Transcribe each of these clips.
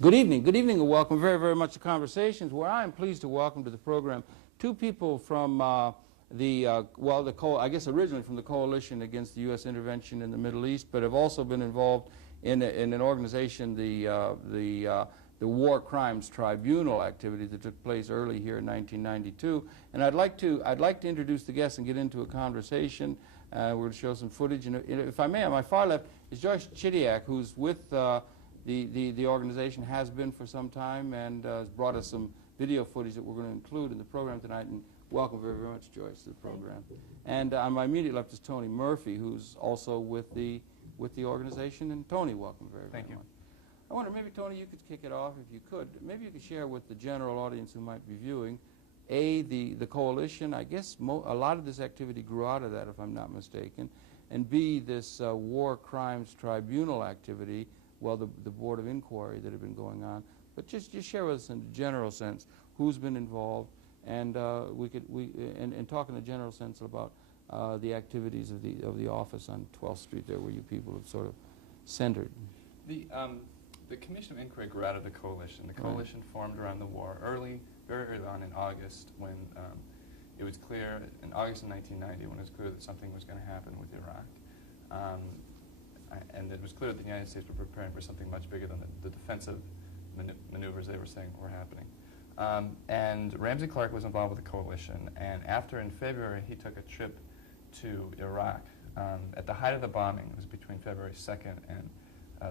Good evening and welcome very, very much to Conversations, where I am pleased to welcome to the program two people from I guess originally from the Coalition Against the U.S. Intervention in the Middle East, but have also been involved in an organization, the War Crimes Tribunal activity that took place early here in 1992. And I'd like to introduce the guests and get into a conversation. We're going to show some footage. And if I may, on my far left is Joyce Chidiek, who's with the organization, has been for some time, and has brought us some video footage that we're going to include in the program tonight. And welcome very, very much, Joyce, to the program. And on my immediate left is Tony Murphy, who's also with the organization. And Tony, welcome very, very much. I wonder, maybe, Tony, you could kick it off if you could. Maybe you could share with the general audience who might be viewing, the coalition. I guess a lot of this activity grew out of that, if I'm not mistaken. And B, this War Crimes Tribunal activity, well, the Board of Inquiry that had been going on. But just share with us in a general sense who's been involved, and and talk in a general sense about the activities of the office on 12th Street there, where you people have sort of centered. The Commission of Inquiry grew out of the coalition. The coalition formed around the war very early on in August, when it was clear, in August of 1990, when it was clear that something was going to happen with Iraq. And it was clear that the United States were preparing for something much bigger than the defensive maneuvers they were saying were happening. And Ramsey Clark was involved with the coalition, and after, in February, he took a trip to Iraq. At the height of the bombing, it was between February 2nd and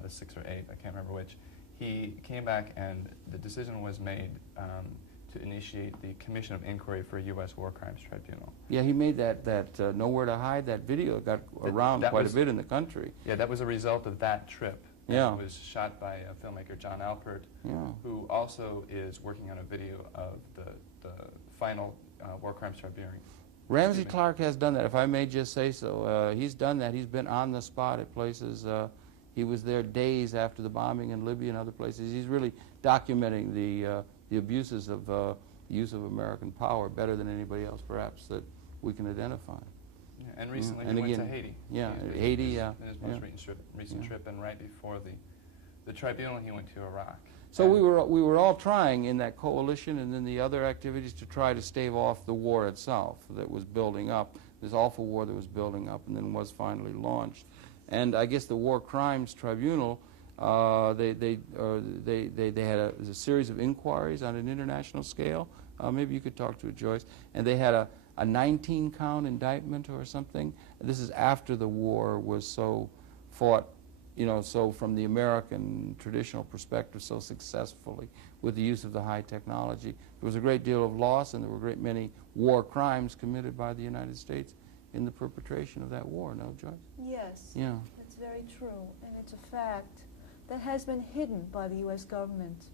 the 6th or 8th, I can't remember which, he came back and the decision was made to initiate the Commission of Inquiry for a U.S. War Crimes Tribunal. Yeah, he made that Nowhere to Hide, that video got around quite a bit in the country. Yeah, that was a result of that trip. Yeah. It was shot by a filmmaker, John Alpert, who also is working on a video of the final War Crimes Tribunal. Ramsey Clark has done that, if I may just say so. He's done that. He's been on the spot at places. He was there days after the bombing in Libya and other places. He's really documenting the abuses of use of American power better than anybody else, perhaps, that we can identify. Yeah, and recently he went to Haiti. Yeah, Haiti. In his most recent trip, and right before the tribunal, he went to Iraq. So we were all trying in that coalition and then the other activities to try to stave off the war itself that was building up, this awful war that was building up and then was finally launched. And I guess the War Crimes Tribunal, they had a series of inquiries on an international scale. Maybe you could talk to it, Joyce. And they had a 19-count indictment or something. This is after the war was so fought, so from the American traditional perspective, so successfully with the use of the high technology. There was a great deal of loss, and there were a great many war crimes committed by the United States in the perpetration of that war, no, Joyce? Yes. Yeah. That's very true, and it's a fact that has been hidden by the U.S. government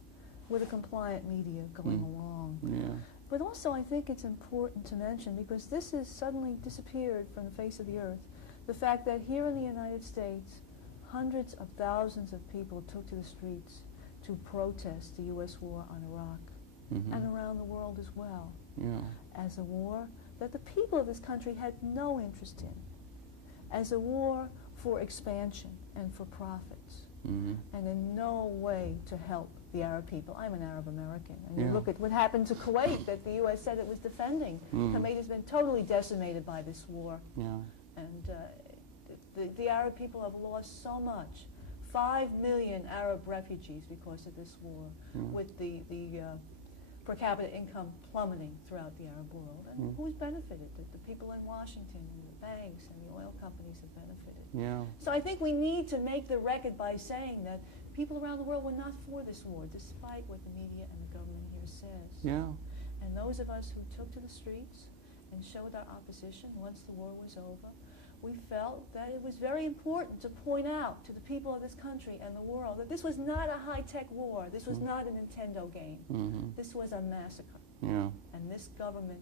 with a compliant media going along. Yeah. But also I think it's important to mention, because this has suddenly disappeared from the face of the earth, the fact that here in the United States, hundreds of thousands of people took to the streets to protest the U.S. war on Iraq, and around the world as well, as a war that the people of this country had no interest in, as a war for expansion and for profits, and in no way to help the Arab people. I'm an Arab American, and you look at what happened to Kuwait that the U.S. said it was defending. Kuwait has been totally decimated by this war, and the Arab people have lost so much. 5 million Arab refugees because of this war, with the per capita income plummeting throughout the Arab world. And who's benefited? The people in Washington, and the banks, and the oil companies have benefited. Yeah. So I think we need to make the record by saying that people around the world were not for this war, despite what the media and the government here says. Yeah. And those of us who took to the streets and showed our opposition once the war was over, we felt that it was very important to point out to the people of this country and the world that this was not a high-tech war. This was not a Nintendo game. This was a massacre. Yeah. And this government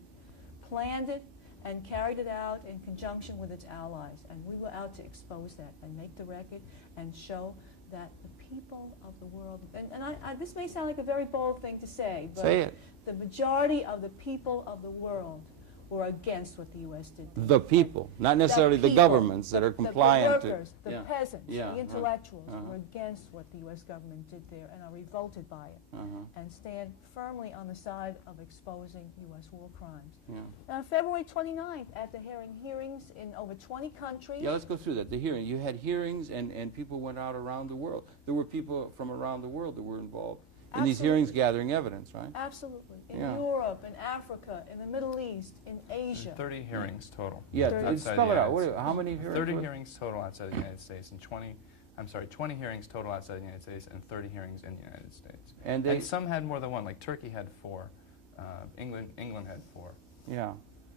planned it and carried it out in conjunction with its allies. And we were out to expose that and make the record and show that the people of the world, and this may sound like a very bold thing to say, but say it. The majority of the people of the world were against what the U.S. did. The people, not necessarily the people, governments that are compliant the workers, to... the peasants, Yeah, the intellectuals uh-huh. were against what the U.S. government did there and are revolted by it and stand firmly on the side of exposing U.S. war crimes. Yeah. Now, on February 29th, after hearings in over 20 countries, Yeah, let's go through that. The hearing. You had hearings and people went out around the world. There were people from around the world that were involved in these hearings gathering evidence, right? absolutely, in Yeah. Europe, in Africa, in the Middle East, in Asia. 30 hearings total. Yeah, 30. spell it out. How many hearings? 30 were- hearings total outside the United States, and 20 hearings total outside the United States, and 30 hearings in the United States. And some had more than one, like Turkey had 4, England had 4. Yeah.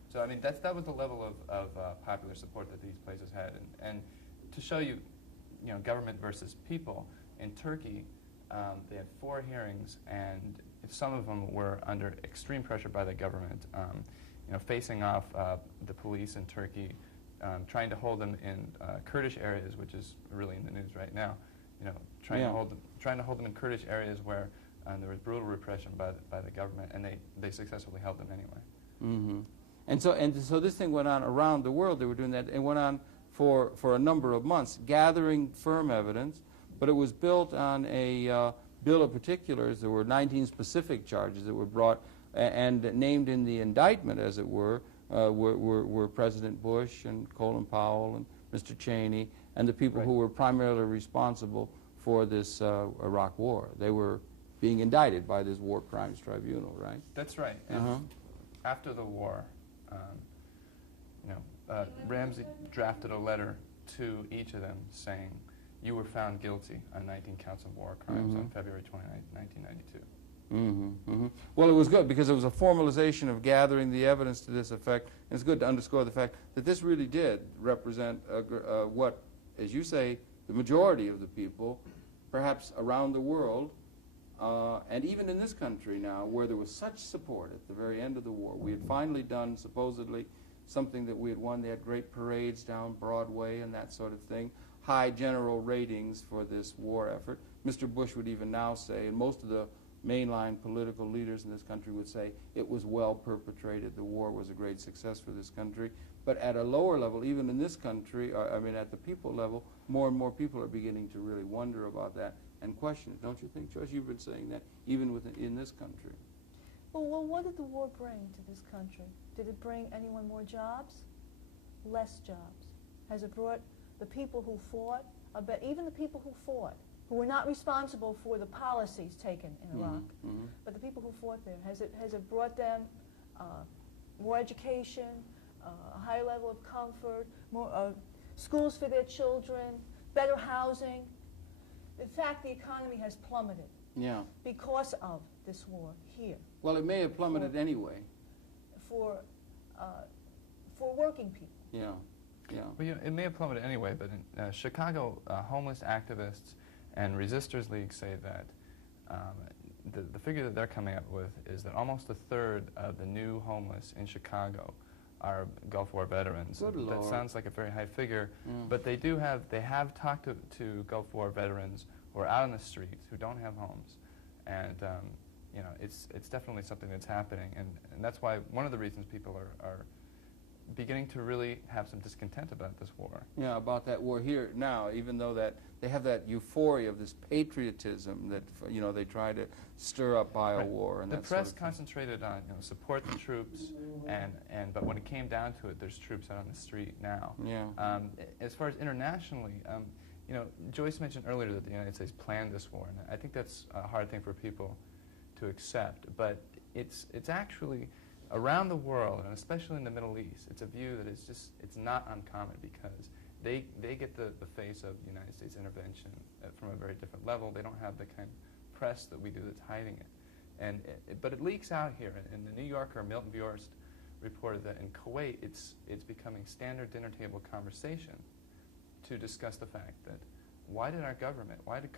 So I mean, that was the level of popular support that these places had, and to show you, government versus people, in Turkey, they had 4 hearings, and some of them were under extreme pressure by the government, facing off the police in Turkey, trying to hold them in Kurdish areas, which is really in the news right now. Trying to hold them in Kurdish areas where there was brutal repression by the government, and they successfully held them anyway. Mm-hmm. And so this thing went on around the world. They were doing that. It went on for a number of months, gathering firm evidence. But it was built on a bill of particulars. There were 19 specific charges that were brought and named in the indictment, as it were President Bush and Colin Powell and Mr. Cheney and the people who were primarily responsible for this Iraq War. They were being indicted by this War Crimes Tribunal, right? That's right. And after the war, Ramsey drafted a letter to each of them saying, "You were found guilty on 19 counts of war crimes on February 29, 1992. Well, it was good because it was a formalization of gathering the evidence to this effect. And it's good to underscore the fact that this really did represent what, as you say, the majority of the people, perhaps around the world, and even in this country now, where there was such support at the very end of the war. We had finally done, supposedly, something that we had won. They had great parades down Broadway and that sort of thing. High general ratings for this war effort. Mr. Bush would even now say, and most of the mainline political leaders in this country would say, it was well perpetrated. The war was a great success for this country. But at a lower level, even in this country, at the people level, more and more people are beginning to really wonder about that and question it. Don't you think, Joyce? You've been saying that even in this country. Well, what did the war bring to this country? Did it bring anyone more jobs? Less jobs. Has it brought the people who fought, even the people who fought, who were not responsible for the policies taken in Iraq, but the people who fought there, has it brought them more education, a higher level of comfort, more schools for their children, better housing? In fact, the economy has plummeted because of this war here. Well, it may have plummeted anyway. For working people. Yeah. Well, it may have plummeted anyway, but in Chicago, homeless activists and resistors leagues say that the figure that they're coming up with is that almost a third of the new homeless in Chicago are Gulf War veterans. Good That Lord. sounds like a very high figure, but they have talked to Gulf War veterans who are out on the streets, who don't have homes, and it's definitely something that's happening, and that's why one of the reasons people are beginning to really have some discontent about this war. Yeah, about that war here now, even though that they have that euphoria of this patriotism that they try to stir up by a war and the that press sort of concentrated on support the troops, but when it came down to it, there's troops out on the street now. Yeah. As far as internationally, Joyce mentioned earlier that the United States planned this war, and I think that's a hard thing for people to accept. But it's actually around the world, and especially in the Middle East, it's a view that it's not uncommon because they get the face of the United States intervention from a very different level. They don't have the kind of press that we do that's hiding it. But it leaks out here. In the New Yorker, Milton Bjorst reported that in Kuwait, it's becoming standard dinner table conversation to discuss the fact that why did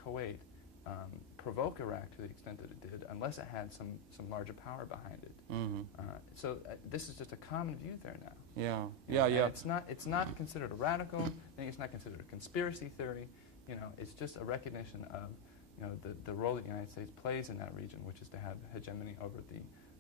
Kuwait provoke Iraq to the extent that it did, unless it had some larger power behind it. So this is just a common view there now. Yeah. It's not considered a radical thing. It's not considered a conspiracy theory. It's just a recognition of the role that the United States plays in that region, which is to have hegemony over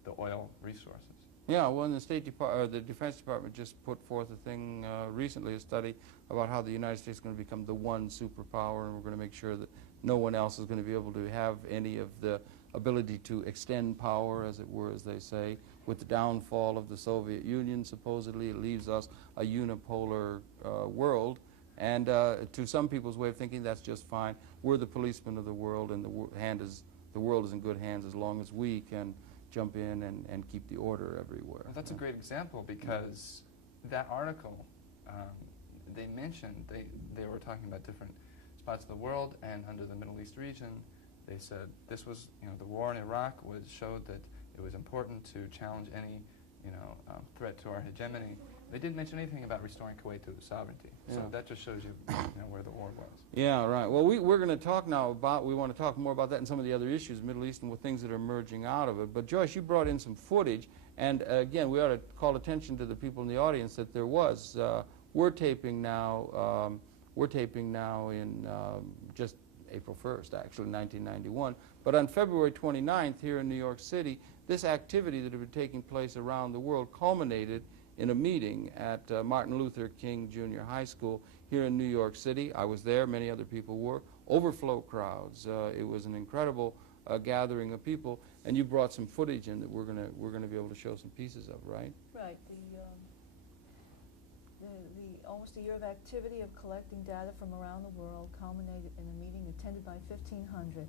the oil resources. Yeah, well, in the Defense Department just put forth a thing recently, a study about how the United States is going to become the one superpower, and we're going to make sure that no one else is going to be able to have any of the ability to extend power, as it were, as they say. With the downfall of the Soviet Union, supposedly, it leaves us a unipolar world. And to some people's way of thinking, that's just fine. We're the policemen of the world, and the world is in good hands as long as we can jump in and keep the order everywhere. Well, that's a great example, because that article, they mentioned, they were talking about different spots of the world, and under the Middle East region, they said this was, the war in Iraq showed that it was important to challenge any, threat to our hegemony. They didn't mention anything about restoring Kuwait to sovereignty. Yeah. So that just shows you, where the war was. Yeah, right. Well, we're going to talk now about, we want to talk more about that and some of the other issues, Middle East, and with things that are emerging out of it. But Joyce, you brought in some footage, and again, we ought to call attention to the people in the audience that there was. We're taping now in just April 1st, actually, 1991. But on February 29th, here in New York City, this activity that had been taking place around the world culminated in a meeting at Martin Luther King Jr. High School here in New York City. I was there, many other people were. Overflow crowds. It was an incredible gathering of people, and you brought some footage in that we're gonna be able to show some pieces of, right? Right. The almost a year of activity of collecting data from around the world culminated in a meeting attended by 1,500.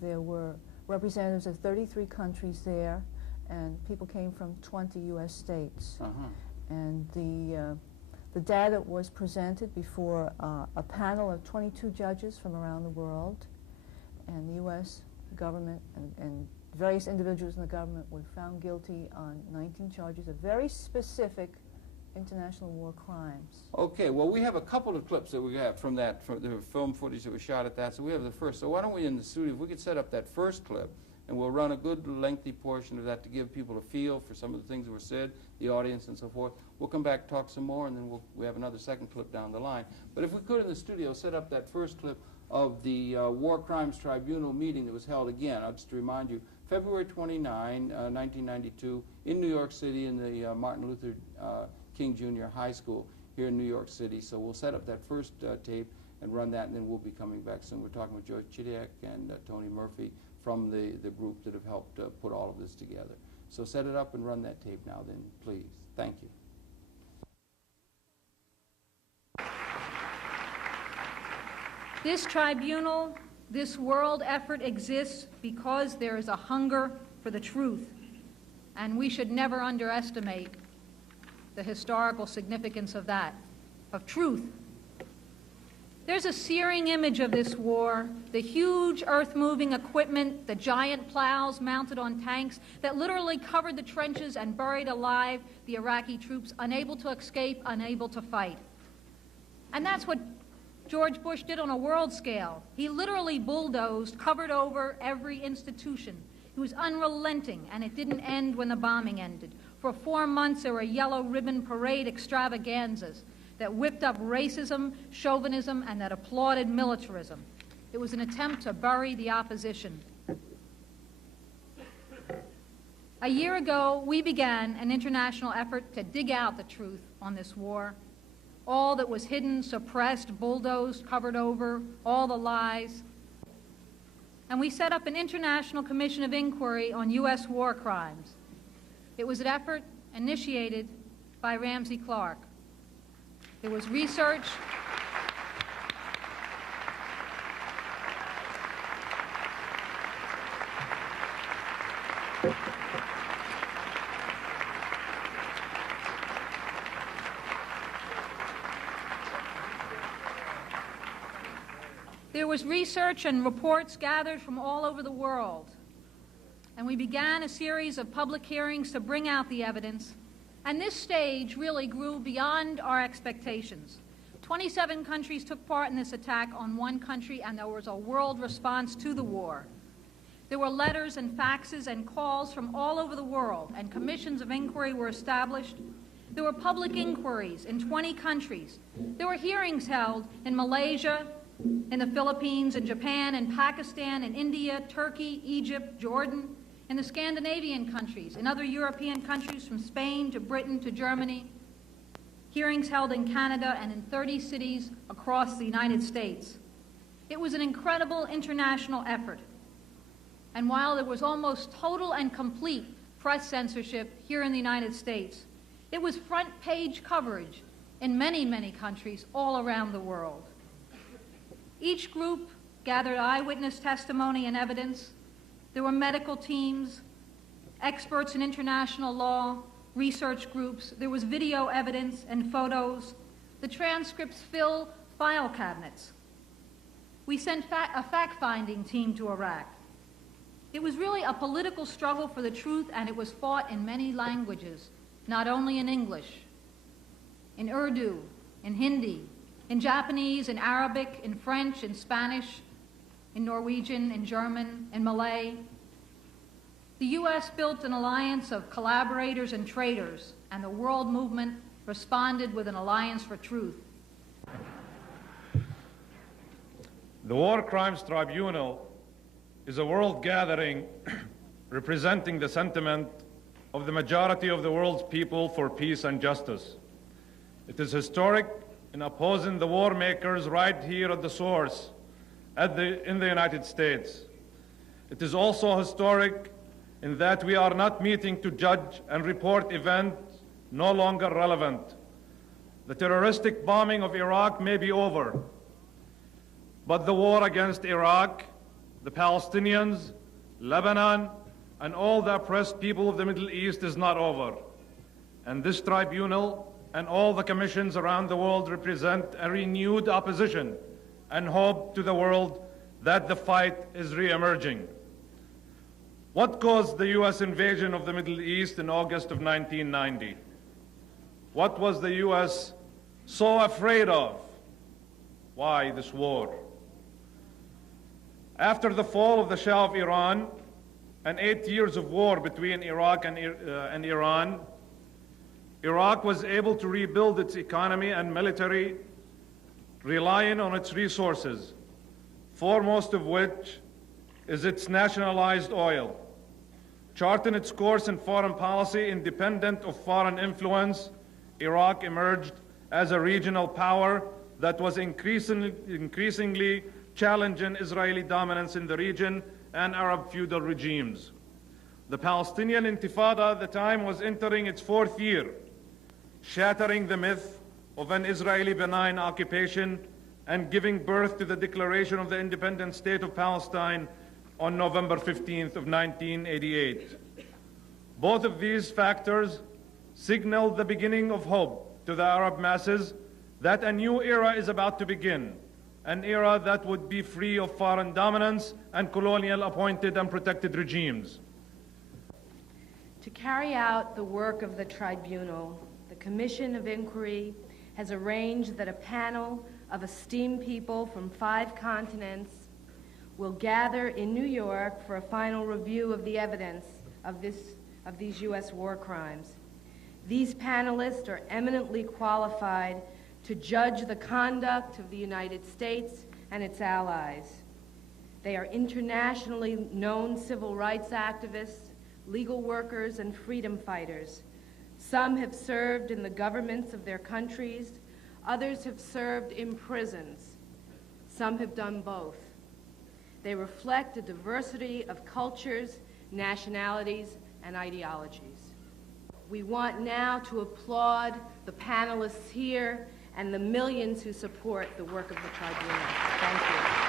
There were representatives of 33 countries there, and people came from 20 U.S. states. And the data was presented before a panel of 22 judges from around the world, and the U.S. government and various individuals in the government were found guilty on 19 charges of very specific international war crimes. Okay, well, we have a couple of clips that we have from the film footage that was shot at that, so we have the first. So why don't we, in the studio, if we could set up that first clip, and we'll run a good lengthy portion of that to give people a feel for some of the things that were said, the audience and so forth. We'll come back, talk some more, and then we have another second clip down the line. But if we could, in the studio, set up that first clip of the War Crimes Tribunal meeting that was held again. I'll just remind you, February 29, 1992, in New York City in the Martin Luther King Jr. High School here in New York City. So we'll set up that first tape and run that, and then we'll be coming back soon. We're talking with Joyce Chidiek and Tony Murphy from the group that have helped put all of this together. So set it up and run that tape now then, please. Thank you. This tribunal, this world effort exists because there is a hunger for the truth, and we should never underestimate the historical significance of that, of truth. There's a searing image of this war, the huge earth-moving equipment, the giant plows mounted on tanks that literally covered the trenches and buried alive the Iraqi troops, unable to escape, unable to fight. And that's what George Bush did on a world scale. He literally bulldozed, covered over every institution. He was unrelenting, and it didn't end when the bombing ended. For 4 months, there were yellow ribbon parade extravaganzas that whipped up racism, chauvinism, and that applauded militarism. It was an attempt to bury the opposition. A year ago, we began an international effort to dig out the truth on this war. All that was hidden, suppressed, bulldozed, covered over, all the lies. And we set up an International Commission of Inquiry on U.S. war crimes. It was an effort initiated by Ramsey Clark. There was research. There was research and reports gathered from all over the world. And we began a series of public hearings to bring out the evidence. And this stage really grew beyond our expectations. 27 countries took part in this attack on one country, and there was a world response to the war. There were letters and faxes and calls from all over the world, and commissions of inquiry were established. There were public inquiries in 20 countries. There were hearings held in Malaysia, in the Philippines, in Japan, in Pakistan, in India, Turkey, Egypt, Jordan, in the Scandinavian countries, in other European countries from Spain to Britain to Germany, hearings held in Canada and in 30 cities across the United States. It was an incredible international effort. And while there was almost total and complete press censorship here in the United States, it was front-page coverage in many, many countries all around the world. Each group gathered eyewitness testimony and evidence. There were medical teams, experts in international law, research groups. There was video evidence and photos. The transcripts fill file cabinets. We sent a fact-finding team to Iraq. It was really a political struggle for the truth, and it was fought in many languages, not only in English, in Urdu, in Hindi, in Japanese, in Arabic, in French, in Spanish, in Norwegian, in German, in Malay. The U.S. built an alliance of collaborators and traitors, and the world movement responded with an alliance for truth. The War Crimes Tribunal is a world gathering representing the sentiment of the majority of the world's people for peace and justice. It is historic in opposing the war makers right here at the source in the United States. It is also historic in that we are not meeting to judge and report events no longer relevant. The terroristic bombing of Iraq may be over, but the war against Iraq, the Palestinians, Lebanon, and all the oppressed people of the Middle East is not over. And this tribunal and all the commissions around the world represent a renewed opposition and hope to the world that the fight is re-emerging. What caused the U.S. invasion of the Middle East in August of 1990? What was the U.S. so afraid of? Why this war? After the fall of the Shah of Iran and 8 years of war between Iraq and Iran, Iraq was able to rebuild its economy and military, relying on its resources, foremost of which is its nationalized oil. Charting its course in foreign policy independent of foreign influence, Iraq emerged as a regional power that was increasingly challenging Israeli dominance in the region and Arab feudal regimes. The Palestinian Intifada at the time was entering its 4th year, shattering the myth of an Israeli benign occupation and giving birth to the declaration of the independent state of Palestine on November 15th of 1988. Both of these factors signaled the beginning of hope to the Arab masses that a new era is about to begin, an era that would be free of foreign dominance and colonial appointed and protected regimes. To carry out the work of the tribunal, the Commission of Inquiry has arranged that a panel of esteemed people from 5 continents will gather in New York for a final review of the evidence of these U.S. war crimes. These panelists are eminently qualified to judge the conduct of the United States and its allies. They are internationally known civil rights activists, legal workers, and freedom fighters. Some have served in the governments of their countries, others have served in prisons. Some have done both. They reflect a diversity of cultures, nationalities, and ideologies. We want now to applaud the panelists here and the millions who support the work of the tribunal. Thank you.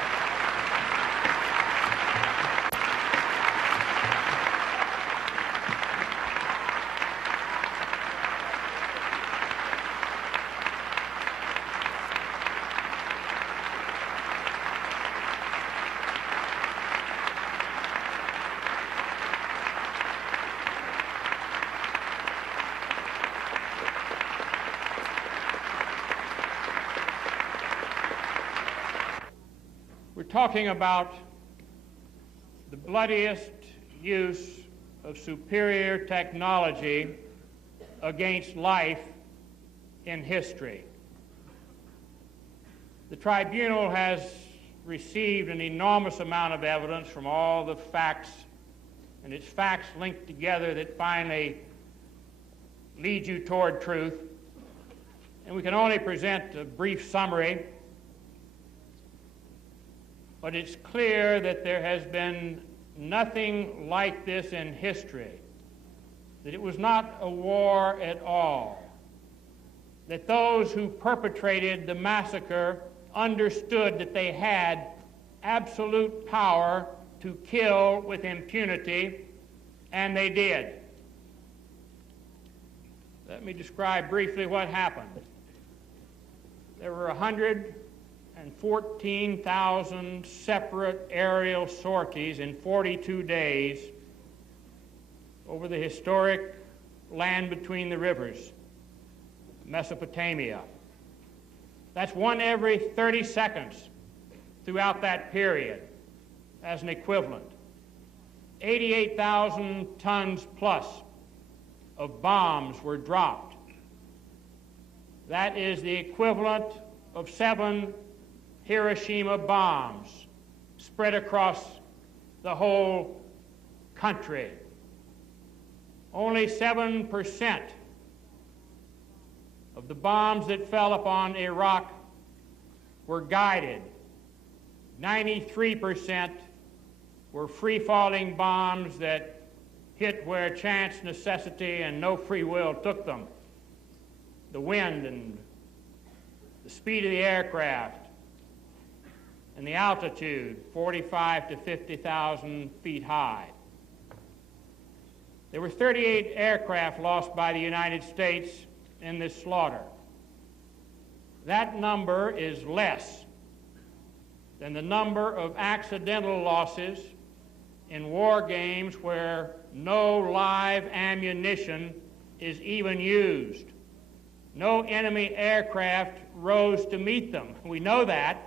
Talking about the bloodiest use of superior technology against life in history. The tribunal has received an enormous amount of evidence from all the facts and it's facts linked together that finally lead you toward truth. And we can only present a brief summary, but it's clear that there has been nothing like this in history, that it was not a war at all, that those who perpetrated the massacre understood that they had absolute power to kill with impunity, and they did. Let me describe briefly what happened. There were 114,000 separate aerial sorties in 42 days over the historic land between the rivers, Mesopotamia. That's one every 30 seconds throughout that period as an equivalent. 88,000 tons plus of bombs were dropped. That is the equivalent of 7 Hiroshima bombs spread across the whole country. Only 7% of the bombs that fell upon Iraq were guided. 93% were free-falling bombs that hit where chance, necessity, and no free will took them. The wind and the speed of the aircraft and the altitude, 45 to 50,000 feet high. There were 38 aircraft lost by the United States in this slaughter. That number is less than the number of accidental losses in war games where no live ammunition is even used. No enemy aircraft rose to meet them. We know that.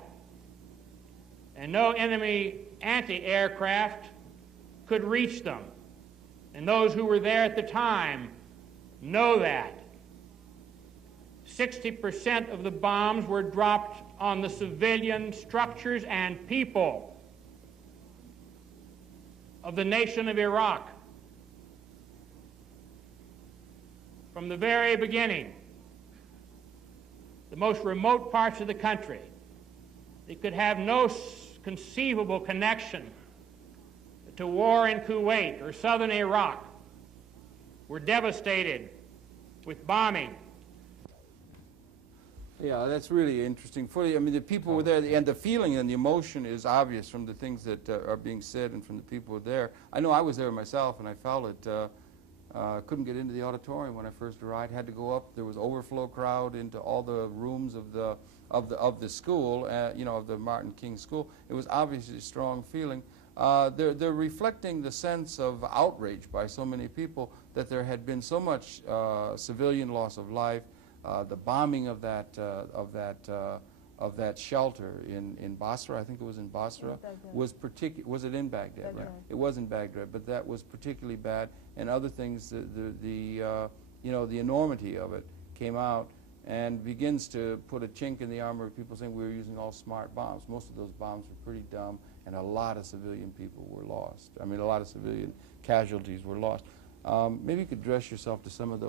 And no enemy anti-aircraft could reach them. And those who were there at the time know that. 60% of the bombs were dropped on the civilian structures and people of the nation of Iraq. From the very beginning, the most remote parts of the country, they could have no conceivable connection to war in Kuwait or southern Iraq, were devastated with bombing. Yeah, that's really interesting. I mean, the people were there, and the feeling and the emotion is obvious from the things that are being said and from the people who were there. I know I was there myself, and I felt it. Couldn't get into the auditorium when I first arrived. Had to go up. There was overflow crowd into all the rooms of the school, you know, of the Martin King School. It was obviously a strong feeling. They're reflecting the sense of outrage by so many people that there had been so much civilian loss of life. The bombing of that shelter in Basra, I think it was in Basra, was was it in Baghdad? Right. It was in Baghdad, but that was particularly bad. And other things, you know, the enormity of it came out and begins to put a chink in the armor of people saying we were using all smart bombs. Most of those bombs were pretty dumb, and a lot of civilian people were lost. I mean, a lot of civilian casualties were lost. Maybe you could address yourself to some of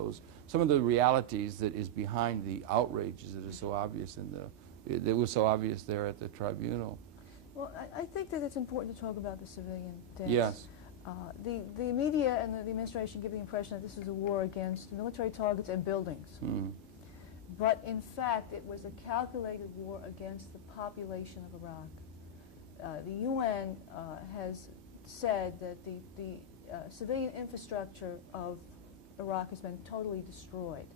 the realities that is behind the outrages that are so obvious that was so obvious there at the tribunal. Well, I think that it's important to talk about the civilian deaths. Yes. The media and the administration give the impression that this is a war against military targets and buildings. But in fact, it was a calculated war against the population of Iraq. The UN has said that the civilian infrastructure of Iraq has been totally destroyed,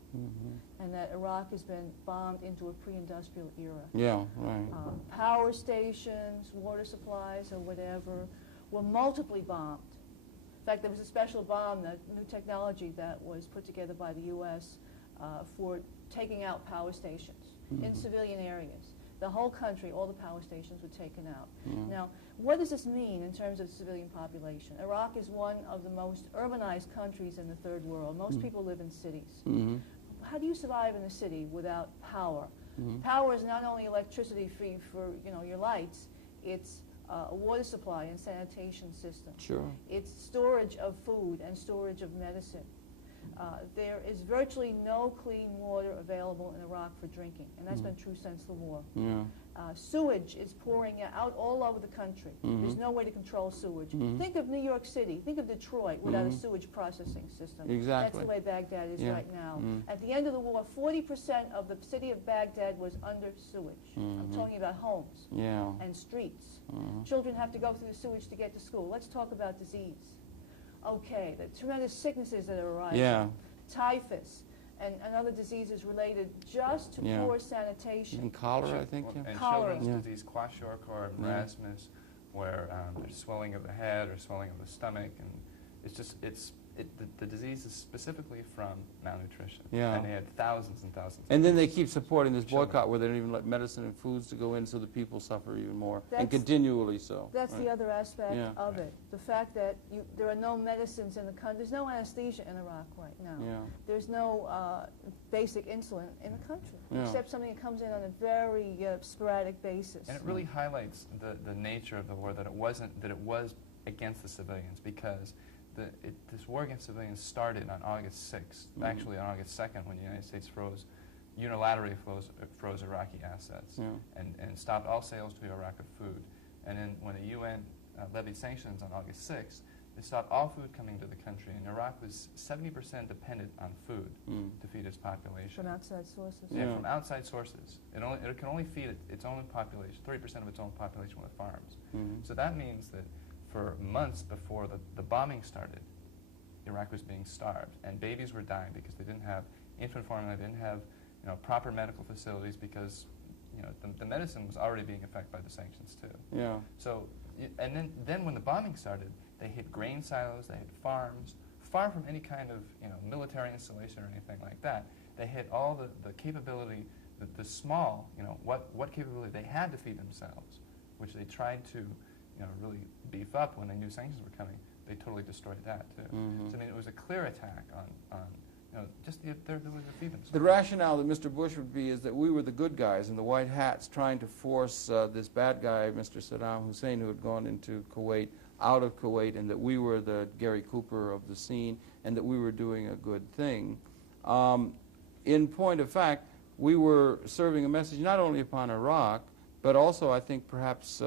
and that Iraq has been bombed into a pre-industrial era. Yeah, right. Power stations, water supplies, or whatever were multiply bombed. In fact, there was a special bomb, that new technology that was put together by the U.S. For taking out power stations in civilian areas. The whole country, all the power stations were taken out. Now, what does this mean in terms of the civilian population? Iraq is one of the most urbanized countries in the third world. Most people live in cities. How do you survive in a city without power? Power is not only electricity free for your lights, it's a water supply and sanitation system. Sure. It's storage of food and storage of medicine. There is virtually no clean water available in Iraq for drinking, and that's been true since the war. Yeah. Sewage is pouring out all over the country. There's no way to control sewage. Think of New York City, think of Detroit without a sewage processing system. Exactly. That's the way Baghdad is Yeah. right now. At the end of the war, 40% of the city of Baghdad was under sewage. I'm talking about homes Yeah. and streets. Children have to go through the sewage to get to school. Let's talk about disease. Okay, the tremendous sicknesses that are arising. Yeah. Typhus and other diseases related just to Yeah. poor sanitation. And cholera, I think. Well, Yeah. and Cholera. children's Yeah. disease, kwashiorkor and Yeah. marasmus, where there's swelling of the head or swelling of the stomach, and it's just the disease is specifically from malnutrition. Yeah. And they had thousands and thousands. And of then they cases. keep supporting this Children. boycott where they don't even let medicine and foods to go in, so the people suffer even more, and That's- continually so. That's right? the other aspect Yeah. of it. The fact that there are no medicines in the country. There's no anesthesia in Iraq right now. Yeah. There's no basic insulin in the country, Yeah. except something that comes in on a very sporadic basis. And it really highlights the nature of the war, that it was against the civilians, because this war against civilians started on August 6th, actually on August 2nd, when the United States unilaterally froze Iraqi assets Yeah. and stopped all sales to Iraq of food. And then when the UN levied sanctions on August 6th, they stopped all food coming to the country, and Iraq was 70% dependent on food to feed its population. From outside sources. Yeah, Yeah. from outside sources. It can only feed its own population, 30% of its own population with farms. So that means that for months before the bombing started, Iraq was being starved, and babies were dying because they didn't have infant formula, they didn't have proper medical facilities, because the medicine was already being affected by the sanctions too. Yeah. So, and then when the bombing started, they hit grain silos, they hit farms, far from any kind of military installation or anything like that. They hit all the capability, the small, what capability they had to feed themselves, which they tried to really beef up when they knew sanctions were coming. They totally destroyed that too. So I mean, it was a clear attack on just the ability to feed themselves. The rationale that Mr. Bush would be is that we were the good guys in the white hats trying to force this bad guy, Mr. Saddam Hussein, who had gone into Kuwait, out of Kuwait, and that we were the Gary Cooper of the scene, and that we were doing a good thing. In point of fact, we were serving a message not only upon Iraq, but also, I think, perhaps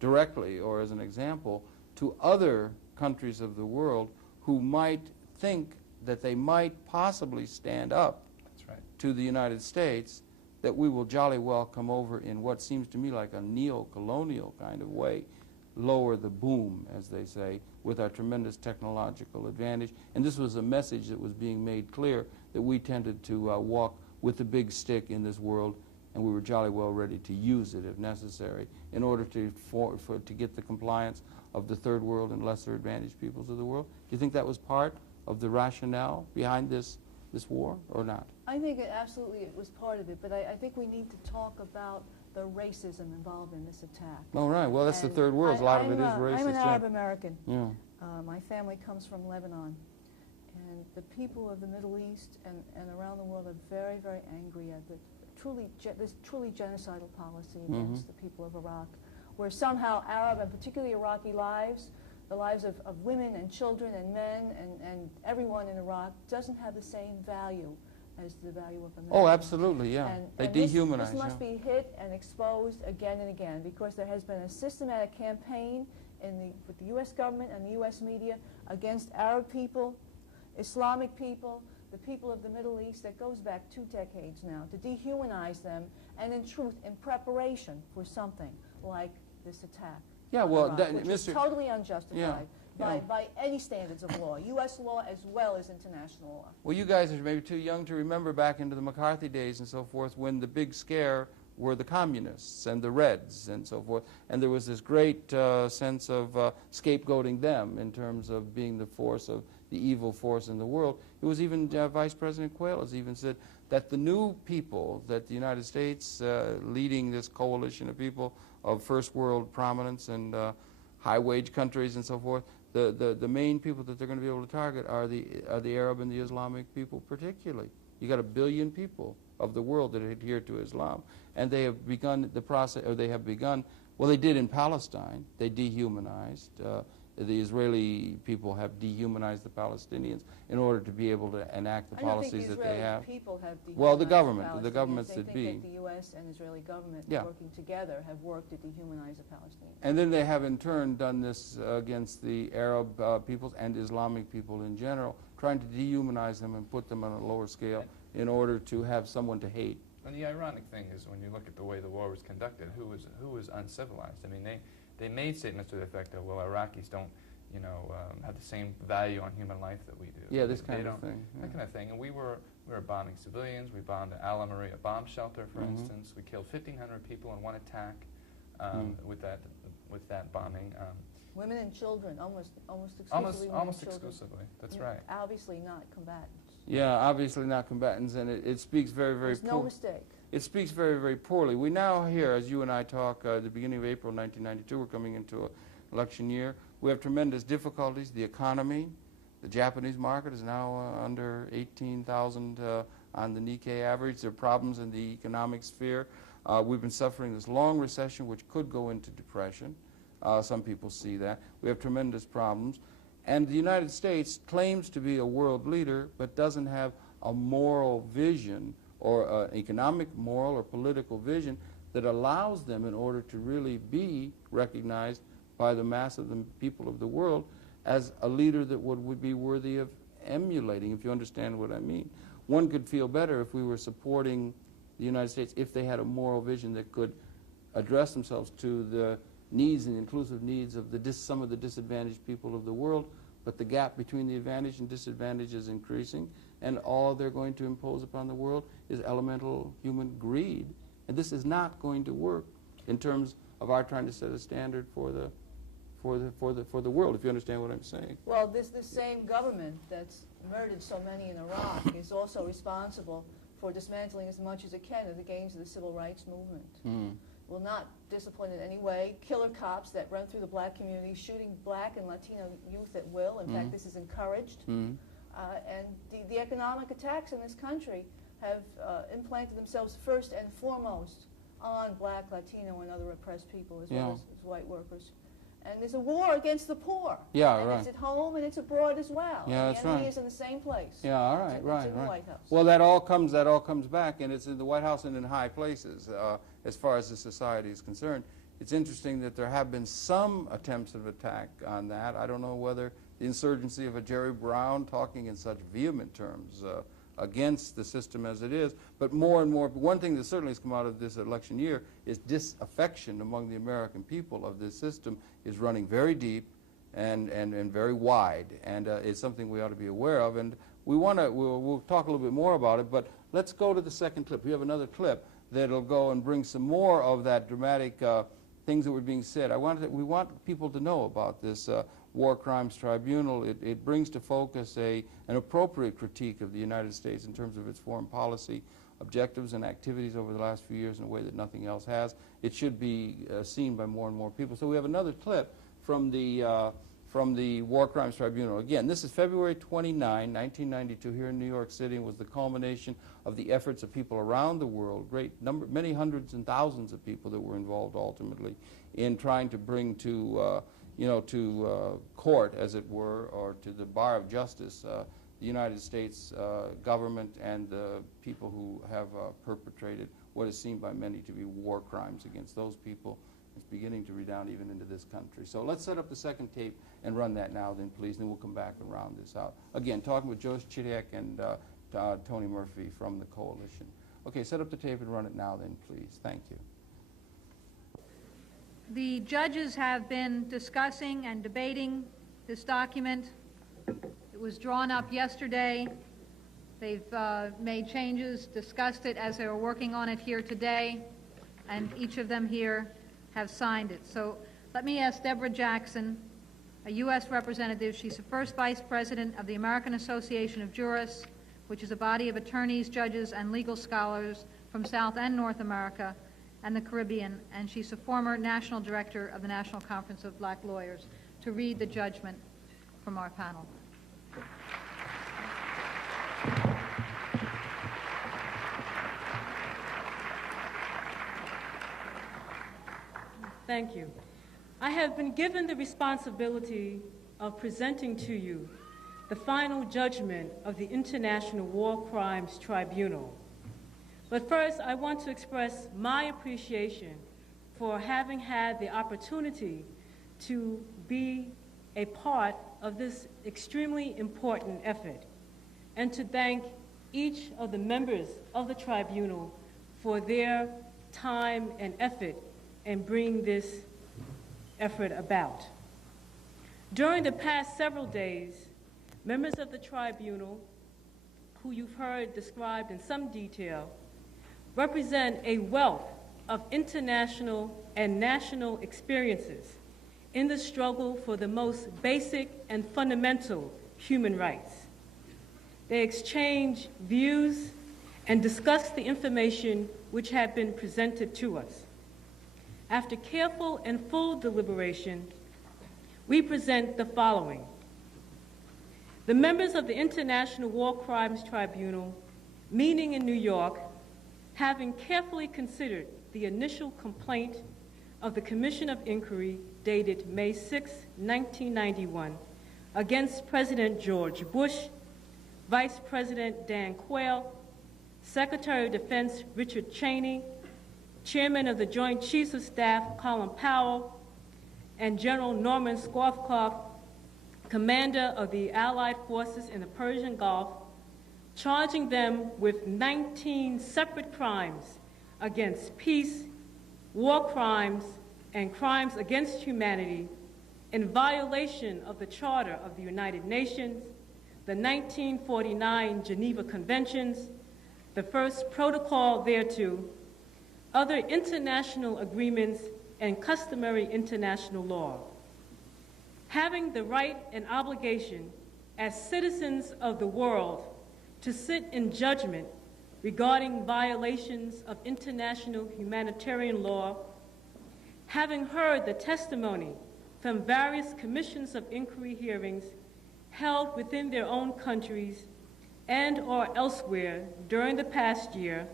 directly or as an example, to other countries of the world who might think that they might possibly stand up That's right. to the United States, that we will jolly well come over in what seems to me like a neo-colonial kind of way, lower the boom, as they say, with our tremendous technological advantage. And this was a message that was being made clear, that we tended to walk with the big stick in this world, and we were jolly well ready to use it if necessary in order to get the compliance of the third world and lesser advantaged peoples of the world. Do you think that was part of the rationale behind this war, or not? I think it absolutely was part of it, but I think we need to talk about the racism involved in this attack. Oh, right. Well, that's the And third world. A lot of it is racist. I'm an yeah. Arab American. Yeah. My family comes from Lebanon. And the people of the Middle East and around the world are very, very angry at this truly genocidal policy against the people of Iraq, where somehow Arab and particularly Iraqi lives, the lives of women and children and men and everyone in Iraq doesn't have the same value as the value of America. Oh, absolutely, yeah. They dehumanize. This must be hit and exposed again and again, because there has been a systematic campaign with the U.S. government and the U.S. media against Arab people, Islamic people, the people of the Middle East, that goes back 2 decades now, to dehumanize them, and in truth, in preparation for something like this attack. Yeah, well, which is totally unjustified Yeah. by any standards of law, U.S. law as well as international law. Well, you guys are maybe too young to remember back into the McCarthy days and so forth, when the big scare were the communists and the Reds and so forth, and there was this great sense of scapegoating them in terms of being the evil force in the world. It was even Vice President Quayle has even said that the new people that the United States, leading this coalition of people of first world prominence and high-wage countries and so forth, the main people that they're going to be able to target are the Arab and the Islamic people particularly. You got 1 billion people of the world that adhere to Islam, and they have begun the process, or they have begun Well, they did in Palestine. They dehumanized. The Israeli people have dehumanized the Palestinians in order to be able to enact the policies that they have. I don't think the Israeli people have dehumanized Well, the Palestinians. governments they that think be. that the U.S. and Israeli government Yeah. working together have worked to dehumanize the Palestinians. And then they have in turn done this against the Arab peoples and Islamic people in general, trying to dehumanize them and put them on a lower scale in order to have someone to hate. And the ironic thing is, when you look at the way the war was conducted, who was uncivilized? I mean, they made statements to the effect of, well, Iraqis don't, you know, have the same value on human life that we do. Yeah, this They kind of don't- thing. That yeah. kind of thing. And we were bombing civilians. We bombed the Ala Maria bomb shelter, for Mhm. instance. We killed 1,500 people in one attack with that bombing. Women and children, almost exclusively Almost women and children. exclusively. That's right. Obviously not combatants. Yeah, obviously not combatants, and it speaks very, very There's no mistake. It speaks very, very poorly. We now hear, as you and I talk, at the beginning of April 1992, we're coming into an election year. We have tremendous difficulties. The economy, the Japanese market is now under 18,000 on the Nikkei average. There are problems in the economic sphere. We've been suffering this long recession, which could go into depression. Some people see that. We have tremendous problems. And the United States claims to be a world leader, but doesn't have a moral vision or an economic, moral, or political vision that allows them, in order to really be recognized by the mass of the people of the world, as a leader that would be worthy of emulating, if you understand what I mean. One could feel better if we were supporting the United States if they had a moral vision that could address themselves to the needs and inclusive needs of some of the disadvantaged people of the world, but the gap between the advantage and disadvantage is increasing, and all they're going to impose upon the world is elemental human greed. And this is not going to work in terms of our trying to set a standard for the world, if you understand what I'm saying. Well, this same government that's murdered so many in Iraq is also responsible for dismantling as much as it can of the gains of the civil rights movement. Will not discipline in any way killer cops that run through the black community, shooting black and Latino youth at will. In fact, this is encouraged. And the economic attacks in this country have implanted themselves first and foremost on black, Latino, and other oppressed people, as well as white workers. And there's a war against the poor. Yeah, and right. it's at home and it's abroad as well. Yeah, and that's the enemy right. is in the same place. Yeah, all right, It's in the White House. Well, that all comes back, and it's in the White House and in high places, as far as the society is concerned. It's interesting that there have been some attempts of attack on that. I don't know whether the insurgency of a Jerry Brown talking in such vehement terms against the system as it is, but more and more, one thing that certainly has come out of this election year is disaffection among the American people of this system is running very deep and very wide, and it's something we ought to be aware of. And we'll talk a little bit more about it, but let's go to the second clip. We have another clip that'll go and bring some more of that dramatic things that were being said. We want people to know about this War Crimes Tribunal. It brings to focus an appropriate critique of the United States in terms of its foreign policy objectives and activities over the last few years in a way that nothing else has. It should be seen by more and more people. So we have another clip from the War Crimes Tribunal. Again, this is February 29, 1992, here in New York City, and was the culmination of the efforts of people around the world, many hundreds and thousands of people that were involved ultimately in trying to bring to court, as it were, or to the bar of justice, the United States government and the people who have perpetrated what is seen by many to be war crimes against those people. It's beginning to redound even into this country. So let's set up the second tape and run that now then, please, and then we'll come back and round this out. Again, talking with Joyce Chidiek and Tony Murphy from the coalition. Okay, set up the tape and run it now then, please. Thank you. The judges have been discussing and debating this document. It was drawn up yesterday. They've made changes, discussed it as they were working on it here today, and each of them here have signed it. So let me ask Deborah Jackson, a U.S. representative. She's the first vice president of the American Association of Jurists, which is a body of attorneys, judges, and legal scholars from South and North America and the Caribbean, and she's a former national director of the National Conference of Black Lawyers, to read the judgment from our panel. Thank you. I have been given the responsibility of presenting to you the final judgment of the International War Crimes Tribunal. But first, I want to express my appreciation for having had the opportunity to be a part of this extremely important effort, and to thank each of the members of the tribunal for their time and effort in bringing this effort about. During the past several days, members of the tribunal, who you've heard described in some detail, represent a wealth of international and national experiences in the struggle for the most basic and fundamental human rights. They exchange views and discuss the information which have been presented to us. After careful and full deliberation, we present the following. The members of the International War Crimes Tribunal, meeting in New York, having carefully considered the initial complaint of the Commission of Inquiry dated May 6, 1991, against President George Bush, Vice President Dan Quayle, Secretary of Defense Richard Cheney, Chairman of the Joint Chiefs of Staff Colin Powell, and General Norman Schwarzkopf, Commander of the Allied forces in the Persian Gulf, charging them with 19 separate crimes against peace, war crimes, and crimes against humanity in violation of the Charter of the United Nations, the 1949 Geneva Conventions, the first protocol thereto, other international agreements, and customary international law. Having the right and obligation as citizens of the world to sit in judgment regarding violations of international humanitarian law, having heard the testimony from various commissions of inquiry hearings held within their own countries and or elsewhere during the past year,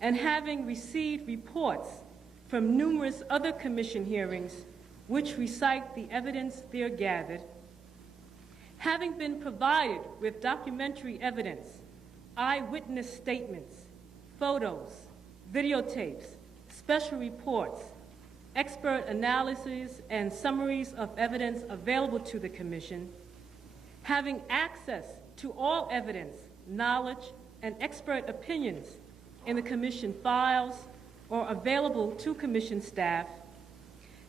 and having received reports from numerous other commission hearings which recite the evidence there gathered, having been provided with documentary evidence, eyewitness statements, photos, videotapes, special reports, expert analyses, and summaries of evidence available to the Commission, having access to all evidence, knowledge, and expert opinions in the Commission files or available to Commission staff,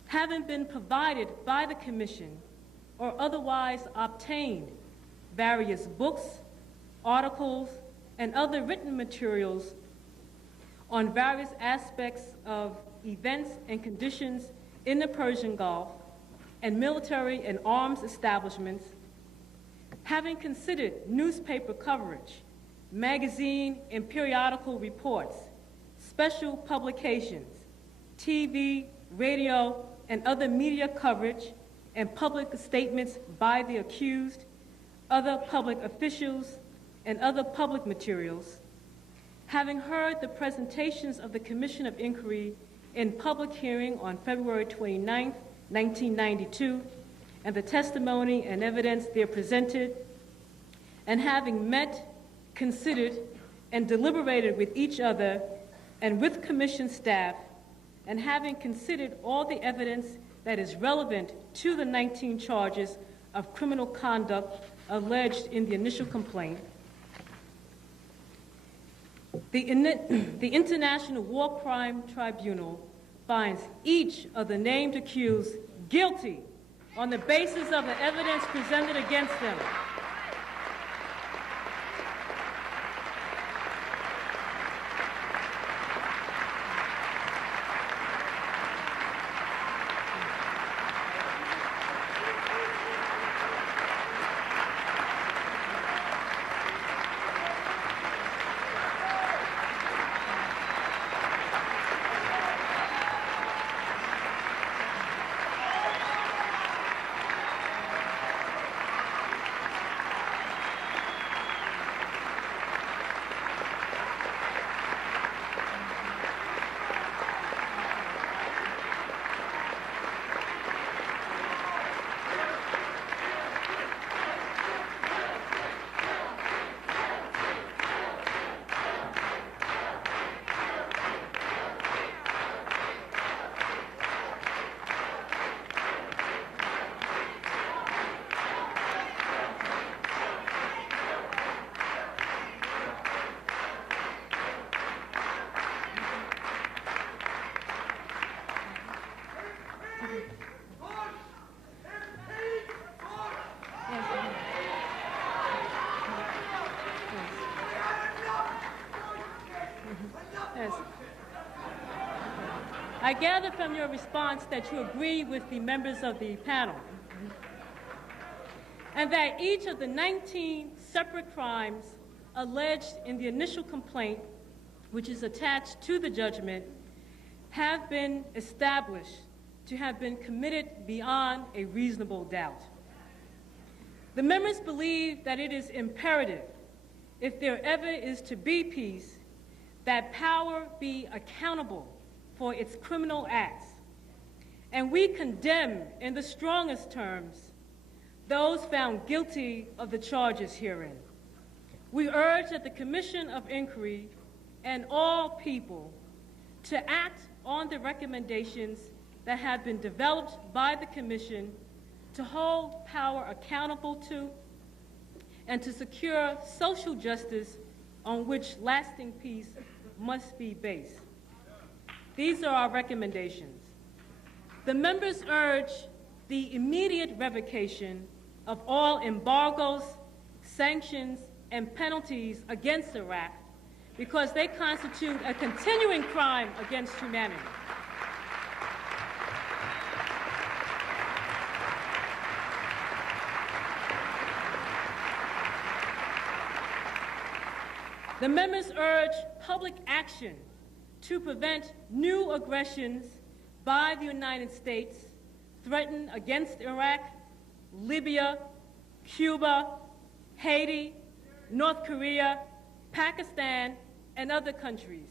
having been provided by the Commission or otherwise obtained various books, articles, and other written materials on various aspects of events and conditions in the Persian Gulf and military and arms establishments, having considered newspaper coverage, magazine and periodical reports, special publications, TV, radio, and other media coverage, and public statements by the accused, other public officials, and other public materials, having heard the presentations of the Commission of Inquiry in public hearing on February 29, 1992, and the testimony and evidence there presented, and having met, considered, and deliberated with each other and with Commission staff, and having considered all the evidence that is relevant to the 19 charges of criminal conduct alleged in the initial complaint, the International War Crime Tribunal finds each of the named accused guilty on the basis of the evidence presented against them. I gather from your response that you agree with the members of the panel, and that each of the 19 separate crimes alleged in the initial complaint, which is attached to the judgment, have been established to have been committed beyond a reasonable doubt. The members believe that it is imperative, if there ever is to be peace, that power be accountable for its criminal acts. And we condemn in the strongest terms those found guilty of the charges herein. We urge that the Commission of Inquiry and all people to act on the recommendations that have been developed by the Commission to hold power accountable to and to secure social justice on which lasting peace must be based. These are our recommendations. The members urge the immediate revocation of all embargoes, sanctions, and penalties against Iraq because they constitute a continuing crime against humanity. The members urge public action to prevent new aggressions by the United States threatened against Iraq, Libya, Cuba, Haiti, North Korea, Pakistan, and other countries,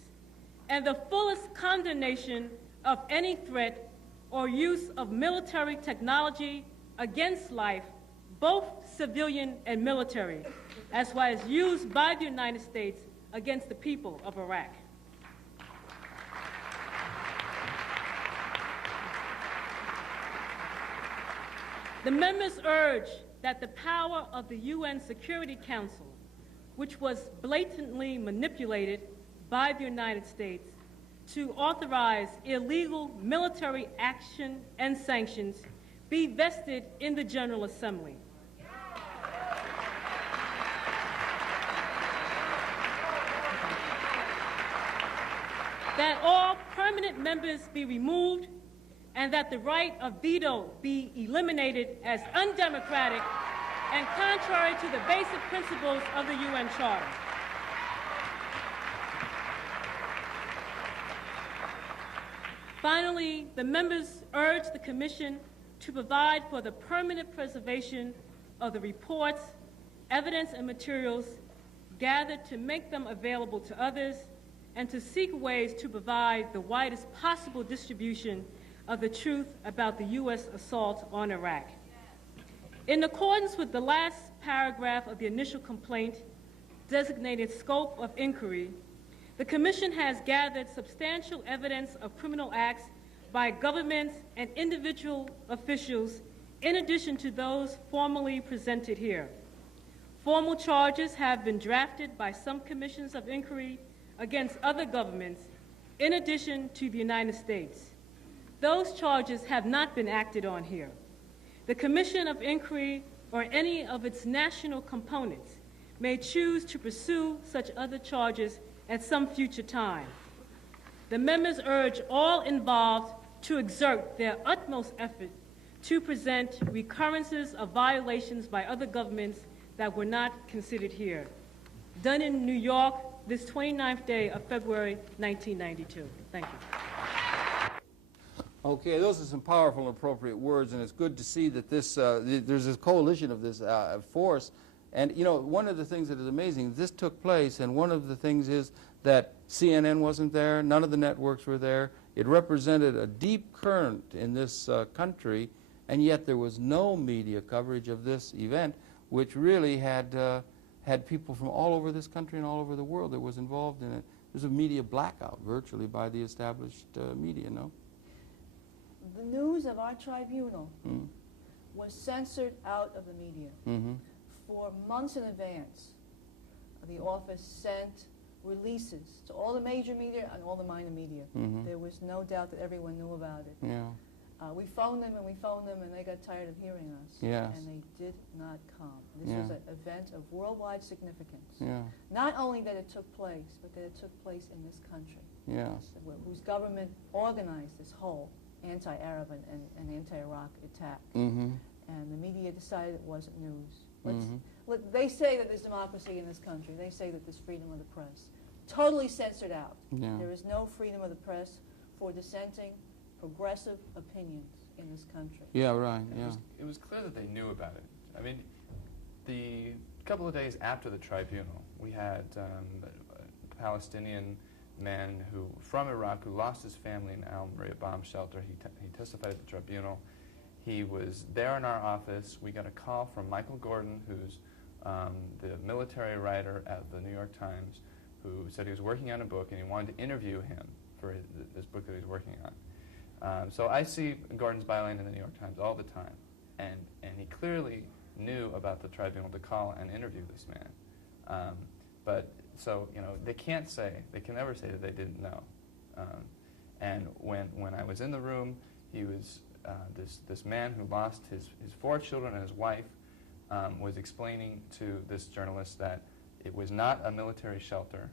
and the fullest condemnation of any threat or use of military technology against life, both civilian and military, as well as used by the United States against the people of Iraq. The members urge that the power of the UN Security Council, which was blatantly manipulated by the United States to authorize illegal military action and sanctions, be vested in the General Assembly. That all permanent members be removed and that the right of veto be eliminated as undemocratic and contrary to the basic principles of the UN Charter. Finally, the members urge the Commission to provide for the permanent preservation of the reports, evidence, and materials gathered to make them available to others and to seek ways to provide the widest possible distribution of the truth about the U.S. assault on Iraq. In accordance with the last paragraph of the initial complaint, designated scope of inquiry, the Commission has gathered substantial evidence of criminal acts by governments and individual officials in addition to those formally presented here. Formal charges have been drafted by some commissions of inquiry against other governments in addition to the United States. Those charges have not been acted on here. The Commission of Inquiry or any of its national components may choose to pursue such other charges at some future time. The members urge all involved to exert their utmost effort to present recurrences of violations by other governments that were not considered here. Done in New York, this 29th day of February, 1992. Thank you. Okay, those are some powerful and appropriate words, and it's good to see that this there's this coalition of this force. And, you know, one of the things that is amazing, this took place, and one of the things is that CNN wasn't there, none of the networks were there. It represented a deep current in this country, and yet there was no media coverage of this event, which really had people from all over this country and all over the world that was involved in it. There's a media blackout, virtually, by the established media, no? The news of our tribunal was censored out of the media. For months in advance. The office sent releases to all the major media and all the minor media. There was no doubt that everyone knew about it. Yeah. We phoned them and we phoned them, and they got tired of hearing us. Yes. And they did not come. This was an event of worldwide significance. Yeah. Not only that it took place, but that it took place in this country. Yes. whose government organized this whole anti-Arab and anti-Iraq attack. Mm-hmm. And the media decided it wasn't news. They say that there's democracy in this country. They say that there's freedom of the press. Totally censored out. Yeah. There is no freedom of the press for dissenting, progressive opinions in this country. Yeah, right, yeah. It was clear that they knew about it. I mean, the couple of days after the tribunal, we had a Palestinian man from Iraq who lost his family in Al Maria bomb shelter. He testified at the tribunal. He was there in our office. We got a call from Michael Gordon, who's the military writer at the New York Times, who said he was working on a book and he wanted to interview him for this book that he's working on. So I see Gordon's byline in the New York Times all the time, and he clearly knew about the tribunal to call and interview this man. So, you know, they can never say that they didn't know. And when I was in the room, he was, this man who lost his 4 children and his wife was explaining to this journalist that it was not a military shelter.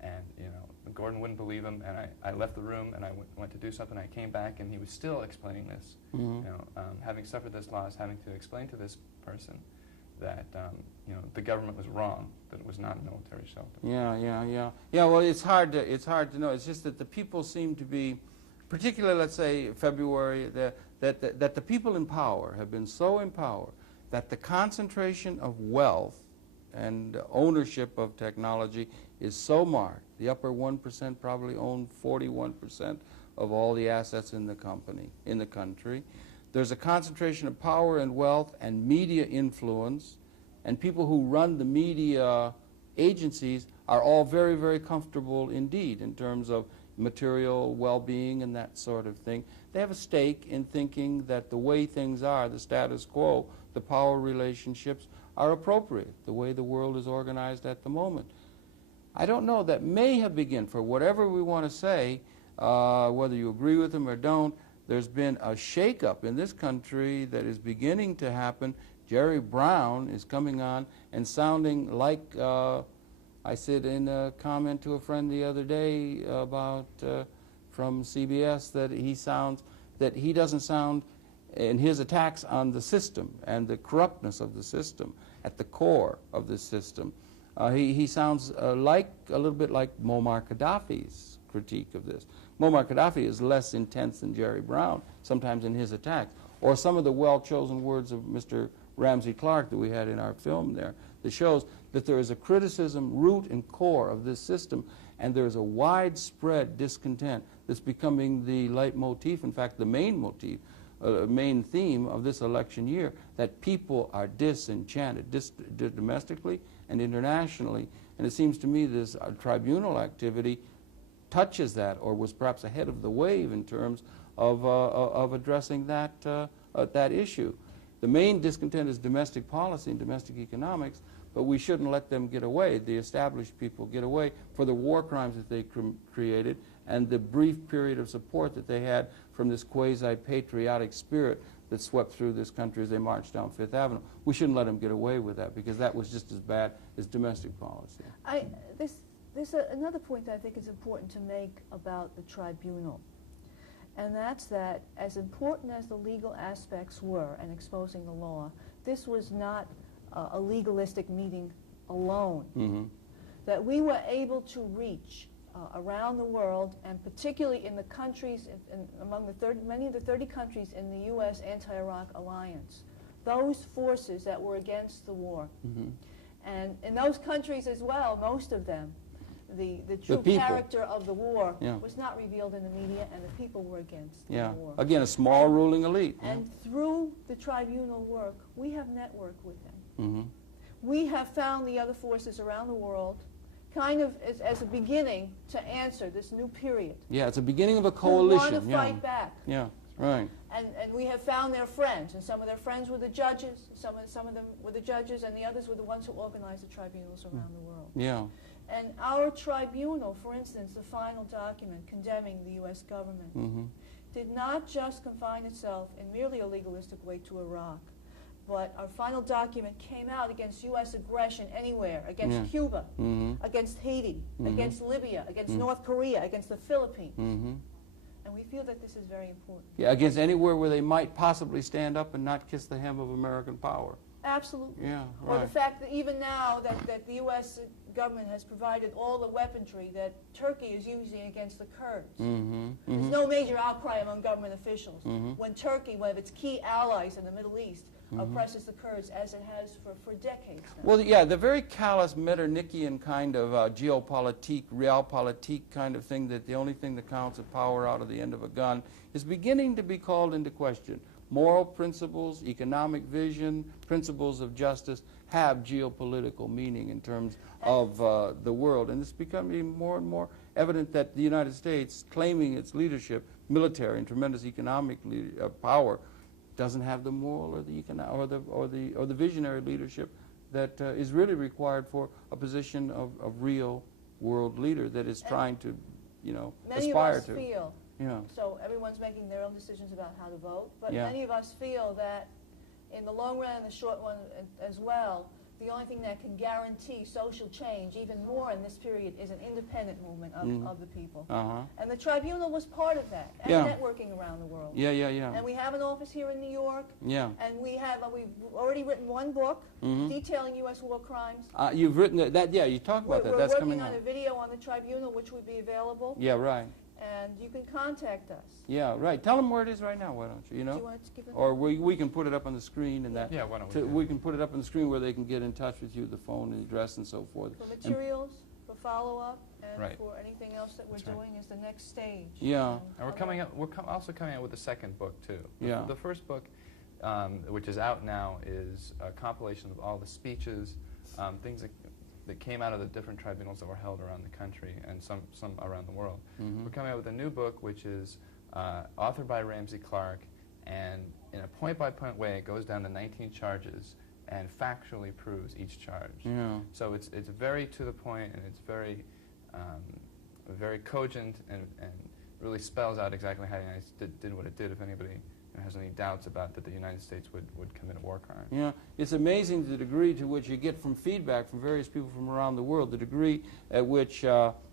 And, you know, Gordon wouldn't believe him, and I left the room and I went to do something. I came back and he was still explaining this. Mm-hmm. You know, having suffered this loss, having to explain to this person that you know, the government was wrong, that it was not a military shelter. Yeah. Well, it's hard to know. It's just that the people seem to be, particularly, let's say February, that the people in power have been so in power that the concentration of wealth and ownership of technology is so marked. The upper 1% probably own 41% of all the assets in the country. There's a concentration of power and wealth and media influence, and people who run the media agencies are all very, very comfortable indeed in terms of material well-being and that sort of thing. They have a stake in thinking that the way things are, the status quo, the power relationships are appropriate, the way the world is organized at the moment. I don't know, that may have begun, for whatever we want to say, whether you agree with them or don't, there's been a shakeup in this country that is beginning to happen. Jerry Brown is coming on and sounding like, I said in a comment to a friend the other day about, from CBS, that he doesn't sound, in his attacks on the system and the corruptness of the system, at the core of the system, he sounds a little bit like Muammar Gaddafi's critique of this. Muammar Gaddafi is less intense than Jerry Brown, sometimes in his attacks, or some of the well-chosen words of Mr. Ramsey Clark that we had in our film there, that shows that there is a criticism, root and core of this system, and there is a widespread discontent that's becoming the leitmotif, in fact, the main motif, main theme of this election year, that people are disenchanted, domestically and internationally. And it seems to me this tribunal activity touches that, or was perhaps ahead of the wave in terms of addressing that issue. The main discontent is domestic policy and domestic economics, but we shouldn't let them get away, the established people get away, for the war crimes that they created and the brief period of support that they had from this quasi-patriotic spirit that swept through this country as they marched down Fifth Avenue. We shouldn't let them get away with that, because that was just as bad as domestic policy. There's another point that I think is important to make about the tribunal, and that's that as important as the legal aspects were in exposing the law, this was not a legalistic meeting alone. Mm-hmm. That we were able to reach around the world, and particularly in the countries, among the many of the 30 countries in the U.S. anti-Iraq alliance, those forces that were against the war. Mm-hmm. And in those countries as well, most of them, the true character of the war was not revealed in the media, and the people were against the war. Again, a small ruling elite. And through the tribunal work, we have networked with them. Mm-hmm. We have found the other forces around the world kind of as a beginning to answer this new period. Yeah, it's a beginning of a coalition. Who want to fight back. Yeah, right. And we have found their friends, and some of their friends were the judges, some of them were the judges, and the others were the ones who organized the tribunals around the world. Yeah. And our tribunal, for instance, the final document condemning the U.S. government, did not just confine itself in merely a legalistic way to Iraq, but our final document came out against U.S. aggression anywhere, against Yeah. Cuba, Mm-hmm. against Haiti, Mhm. against Libya, against Mhm. North Korea, against the Philippines. Mm-hmm. And we feel that this is very important. Yeah, against anywhere where they might possibly stand up and not kiss the hem of American power. Absolutely. Yeah, Or the right. fact that even now that the U.S. government has provided all the weaponry that Turkey is using against the Kurds. Mm-hmm. There's no major outcry among government officials Mhm. when Turkey, one of its key allies in the Middle East, Mhm. oppresses the Kurds as it has for decades now. Well, yeah, the very callous Metternickian kind of geopolitique, realpolitik kind of thing, that the only thing that counts is power out of the end of a gun, is beginning to be called into question. Moral principles, economic vision, principles of justice have geopolitical meaning in terms of the world. And it's becoming more and more evident that the United States, claiming its leadership, military and tremendous economic power, doesn't have the moral or the visionary leadership that is really required for a position of real world leader that is trying to, Many aspire of us to. feel, Yeah. so everyone's making their own decisions about how to vote, but Yeah. many of us feel that in the long run and the short run as well, the only thing that can guarantee social change even more in this period is an independent movement of the people. Uh-huh. And the tribunal was part of that, and Yeah. networking around the world. Yeah, yeah, yeah. And we have an office here in New York, Yeah. and we've already written one book Mhm. detailing U.S. war crimes. You've written that, yeah, you talked about that. We're That's working coming on out. a video on the tribunal, which would be available, Yeah, right. and you can contact us. Yeah, right. Tell them where it is right now, why don't you, Do you want to give it? Or we can put it up on the screen and that. Yeah, why don't we do We can put it up on the screen where they can get in touch with you, the phone and the address and so forth. For materials, for follow-up, and Right. for anything else that we're That's right. doing is the next stage. Yeah. And we're coming up. We're also coming out with a second book too. Yeah. The first book, which is out now, is a compilation of all the speeches, things that came out of the different tribunals that were held around the country and some around the world. Mhm. We're coming out with a new book, which is authored by Ramsey Clark, and in a point-by-point way, it goes down to 19 charges and factually proves each charge. Yeah. So it's very to the point, and it's very very cogent, and really spells out exactly how the United States did what it did. If anybody has any doubts about that the United States would commit a war crime. Yeah, it's amazing the degree to which you get from feedback from various people from around the world, the degree at which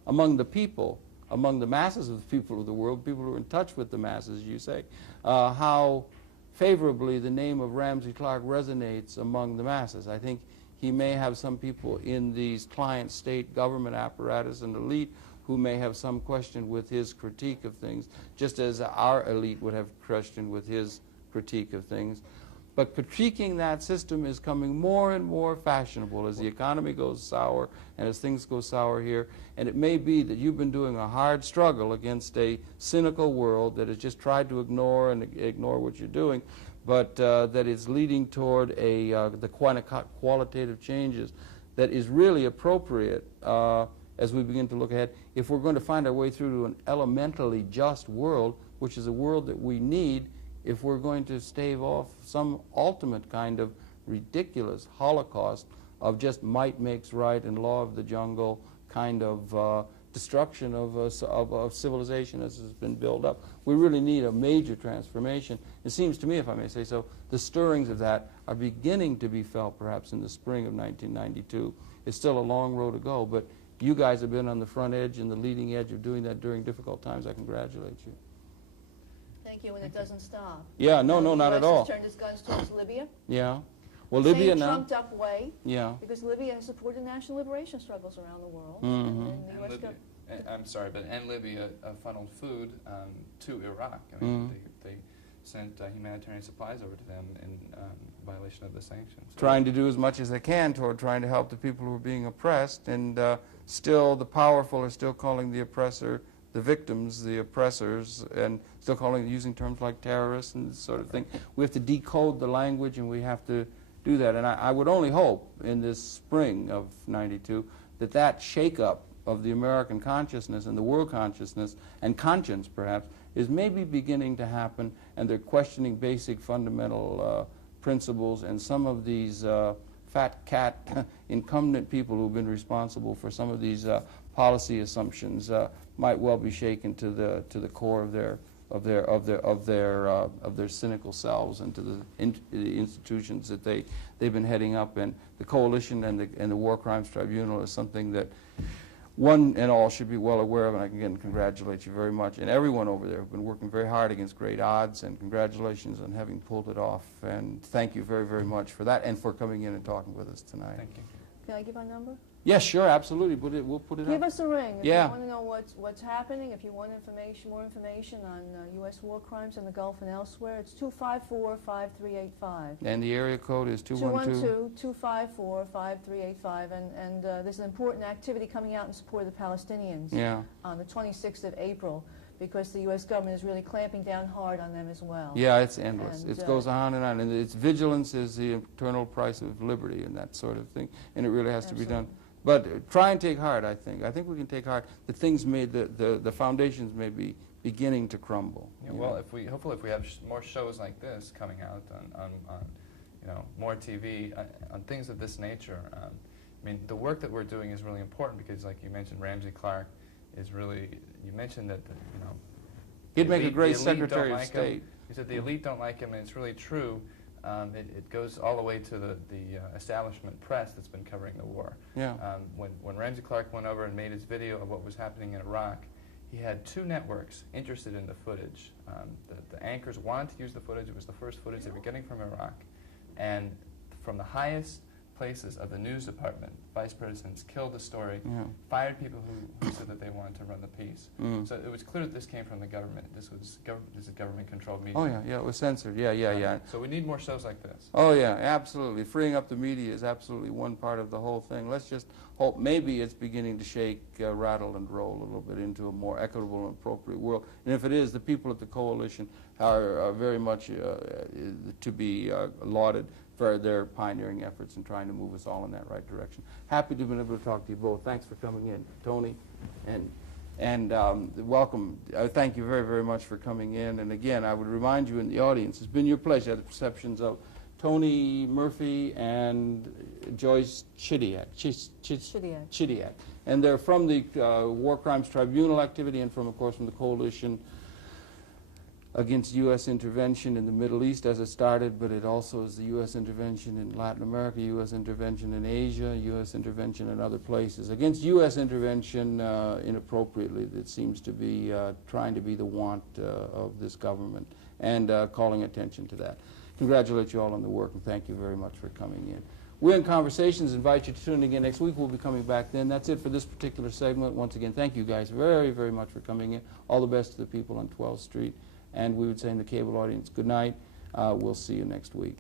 among the people, among the masses of the people of the world, people who are in touch with the masses, you say, how favorably the name of Ramsey Clark resonates among the masses. I think he may have some people in these client state government apparatus and elite who may have some question with his critique of things, just as our elite would have question with his critique of things. But critiquing that system is coming more and more fashionable as the economy goes sour and as things go sour here. And it may be that you've been doing a hard struggle against a cynical world that has just tried to ignore what you're doing, but that is leading toward the qualitative changes that is really appropriate as we begin to look ahead, if we're going to find our way through to an elementally just world, which is a world that we need if we're going to stave off some ultimate kind of ridiculous holocaust of just might makes right and law of the jungle kind of destruction of civilization as has been built up. We really need a major transformation. It seems to me, if I may say so, the stirrings of that are beginning to be felt perhaps in the spring of 1992. It's still a long road to go, but you guys have been on the front edge and the leading edge of doing that during difficult times. I congratulate you. Thank you, and it doesn't stop. Yeah, no, not at all. The U.S. has turned its guns towards Libya. Yeah. Well, Libya Same now. trumped-up way, Yeah. because Libya has supported national liberation struggles around the world. Mhm. And then the And U.S. Libya, I'm sorry, and Libya funneled food to Iraq. I Mm. mean, they sent humanitarian supplies over to them in violation of the sanctions. Trying to do as much as they can toward trying to help the people who are being oppressed, and still the powerful are still calling the oppressor the victims, the oppressors, and still using terms like terrorists and this sort of thing. We have to decode the language, and we have to do that. And I would only hope in this spring of '92 that that shake-up of the American consciousness and the world consciousness and conscience, perhaps, is maybe beginning to happen, and they're questioning basic fundamental principles, and some of these fat cat incumbent people who've been responsible for some of these policy assumptions might well be shaken to the core of their their cynical selves and to the institutions that they've been heading up. And the coalition and the War Crimes Tribunal is something that one and all should be well aware of, and I can again congratulate you very much. And everyone over there have been working very hard against great odds, and congratulations on having pulled it off. And thank you very, very much for that and for coming in and talking with us tonight. Thank you. Can I give our number? Yes, sure, absolutely. We'll put it Give up. us a ring if Yeah. you want to know what's happening, if you want more information on U.S. war crimes in the Gulf and elsewhere. It's 254-5385. And the area code is 212? 212-254-5385. And there's an important activity coming out in support of the Palestinians on the 26th of April, because the U.S. government is really clamping down hard on them as well. Yeah, it's endless. And, it goes on, and its vigilance is the eternal price of liberty and that sort of thing, and it really has to be done. But try and take heart, I think. I think we can take heart that things the foundations may be beginning to crumble. Yeah, well, hopefully if we have more shows like this coming out on more TV, on things of this nature, I mean, the work that we're doing is really important because, like you mentioned, Ramsey Clark is really, you mentioned that, he'd make a great the elite Secretary don't of like State. him. You said the elite don't like him, and it's really true. It goes all the way to the establishment press that's been covering the war. Yeah. When Ramsey Clark went over and made his video of what was happening in Iraq, he had 2 networks interested in the footage. The anchors wanted to use the footage. It was the first footage they were getting from Iraq. And from the highest places of the news department, vice presidents killed the story, fired people who said that they wanted to run the piece. So it was clear that this came from the government. This is government-controlled media. Oh, yeah, it was censored. Yeah. So we need more shows like this. Oh, yeah, absolutely. Freeing up the media is absolutely one part of the whole thing. Let's just hope maybe it's beginning to shake, rattle, and roll a little bit into a more equitable and appropriate world. And if it is, the people at the coalition are very much to be lauded for their pioneering efforts in trying to move us all in that right direction. Happy to have been able to talk to you both. Thanks for coming in, Tony, and welcome. Thank you very, very much for coming in. And again, I would remind you in the audience, it's been your pleasure, the perceptions of Tony Murphy and Joyce Chidiek. Chidiek. And they're from the War Crimes Tribunal activity and of course, from the coalition against U.S. intervention in the Middle East as it started, but it also is the U.S. intervention in Latin America, U.S. intervention in Asia, U.S. intervention in other places, against U.S. intervention inappropriately that seems to be trying to be the want of this government, and calling attention to that. Congratulate you all on the work, and thank you very much for coming in. We're in Conversations. Invite you to tune in again next week. We'll be coming back then. That's it for this particular segment. Once again, thank you guys very, very much for coming in. All the best to the people on 12th Street. And we would say in the cable audience, good night. We'll see you next week.